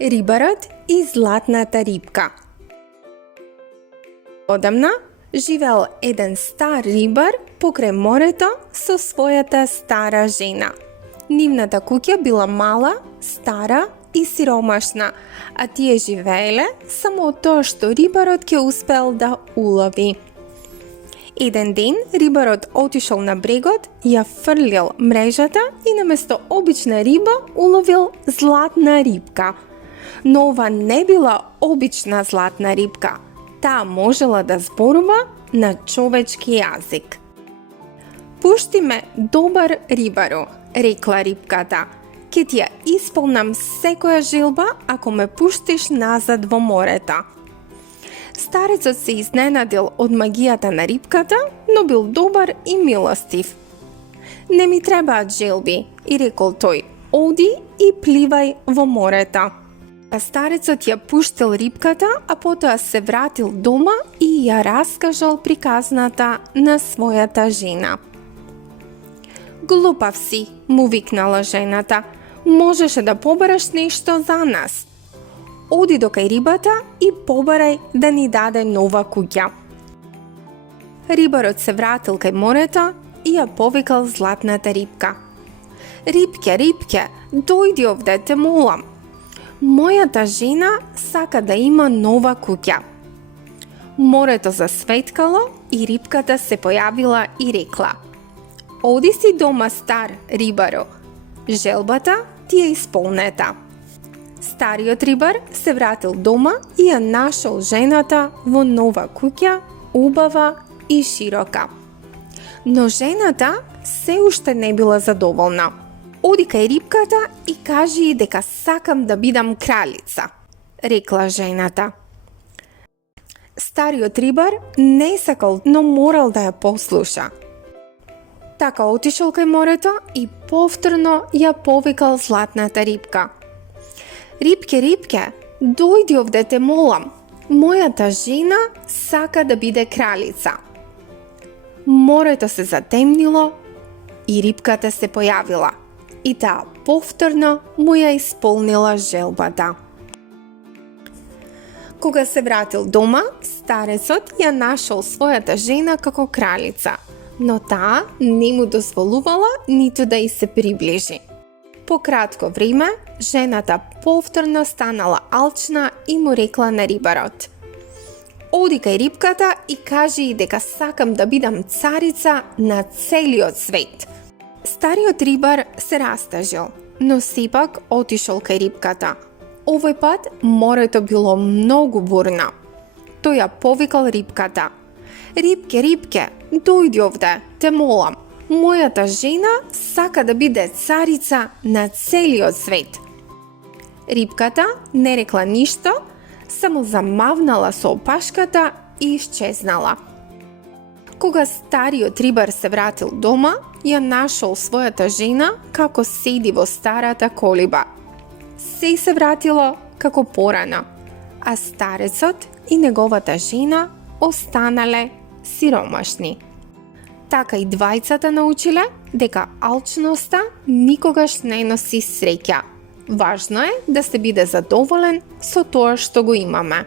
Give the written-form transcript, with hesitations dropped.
Рибарот и златната рибка. Одамна живеел еден стар рибар покрај морето со својата стара жена. Нивната куќа била мала, стара и сиромашна, а тие живееле само од тоа што рибарот ќе успел да улови. Еден ден рибарот отишол на брегот, ја фрлил мрежата и наместо обична риба уловил златна рибка. Но ова не била обична златна рибка. Таа можела да зборува на човечки јазик. Пушти ме, добар рибару, рекла рибката. Ке ти ја исполнам секоја желба ако ме пуштиш назад во морето. Старецот се изненадил од магијата на рибката, но бил добар и милостив. Не ми требаат желби, и рекол тој, оди и пливај во морето. Старецот ја пуштил рибката, а потоа се вратил дома и ја раскажал приказната на својата жена. Глупав си, му викнала жената, можеше да побараш нешто за нас. Оди до кај рибата и побарај да ни даде нова куќа. Рибарот се вратил кај морето и ја повикал златната рибка. Рибке, рибке, дојди овде, те молам. Мојата жена сака да има нова куќа. Морето засветкало и рибката се појавила и рекла: Оди си дома, стар рибаро. Желбата ти е исполнета. Стариот рибар се вратил дома и ја нашол жената во нова куќа, убава и широка. Но жената се уште не била задоволна. Оди кај рибката и кажи дека сакам да бидам кралица, рекла жената. Стариот рибар не сакал, но морал да ја послуша. Така отишол кај морето и повторно ја повикал златната рибка. Рибке, рибке, дојди овде, те молам. Мојата жена сака да биде кралица. Морето се затемнило и рибката се појавила. И таа повторно му ја исполнила желбата. Кога се вратил дома, старецот ја нашол својата жена како кралица, но таа не му дозволувала ниту да й се приближи. По кратко време, жената повторно станала алчна и му рекла на рибарот: Оди кај рибката и кажи дека сакам да бидам царица на целиот свет. Стариот рибар се растажил, но сепак отишол кај рибката. Овој пат морето било многу бурно. Тој ја повикал рибката. Рибке, рибке, дојди овде, те молам. Мојата жена сака да биде царица на целиот свет. Рибката не рекла ништо, само замавнала со опашката и исчезнала. Кога стариот рибар се вратил дома, ја нашол својата жена како седи во старата колиба. Сѐ се вратило како порано, а старецот и неговата жена останале сиромашни. Така и двајцата научиле дека алчноста никогаш не носи среќа. Важно е да се биде задоволен со тоа што го имаме.